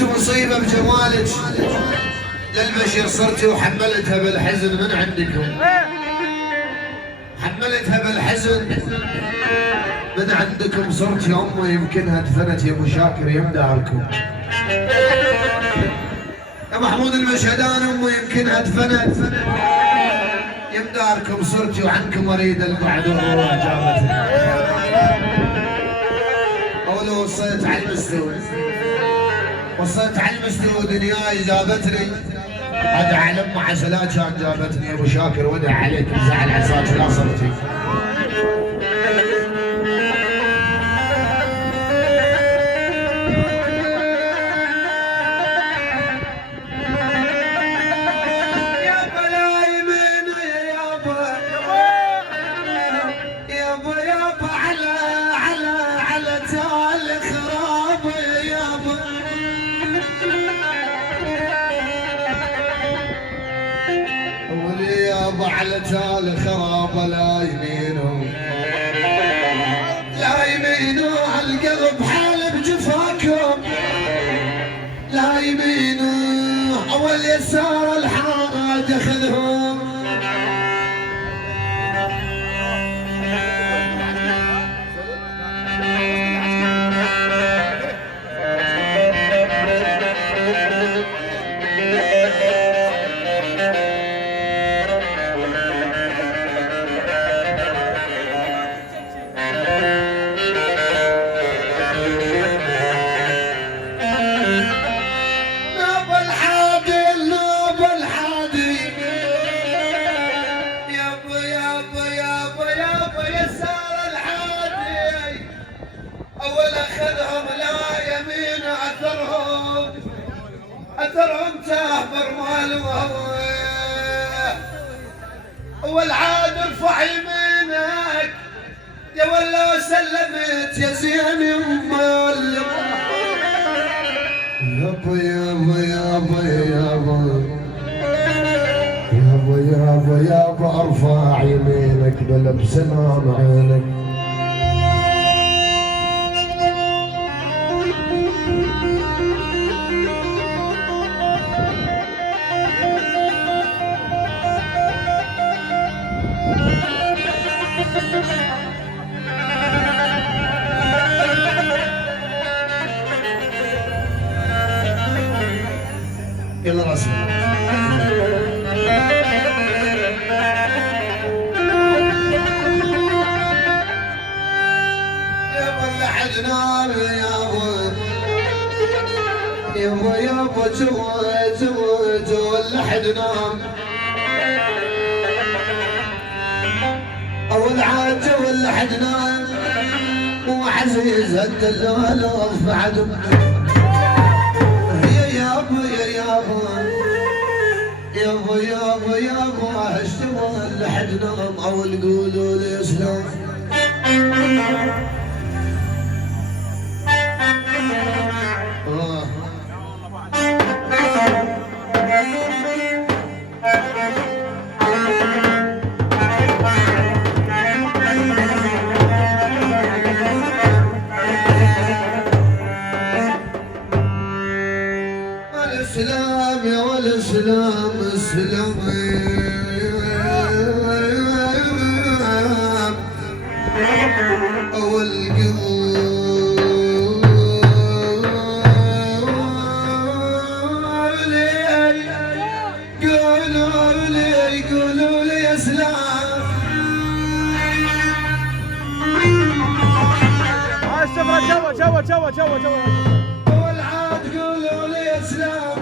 انت مصيبة بجمالك للبشر صرتي وحملتها بالحزن من عندكم. حملتها بالحزن من عندكم صرتي امي يمكنها دفنت يا ابو شاكر يمداركم. يا محمود المشهدان امي يمكنها دفنت يمداركم صرتي وعنكم اريد البعد والروح جابتني. اولو وصيت على المستوى وصلت على المستوى دنياي جابتني. ادعى لما عسلات كان جابتني يا ابو شاكر ودع عليك زعل عساك لا صرتي. على تال خراب لا يمينه لا يمينه عالقلب حال بجفاكم لا يمينه اول يسار الحاد اخذهم. اثرهم تهبر مالهم والعاد ارفع يمينك يا ولا سلمت يا زين يمال. يابا يابا يابا يابا يابا يابا يابا ارفع يمينك بلا بسلام عينك. يلا راسي يابا لحد نام يابا يابا يابا جوا لحد نام اول عاد جوا لحد نام مو عزيز الدلال بعد يابا يابا يابا اشتغل لحد نام او قولوا لي اسلام. السلام يا والسلام السلام اول قولوا لي يا سلام. جوا اول عاد قولوا لي يا سلام.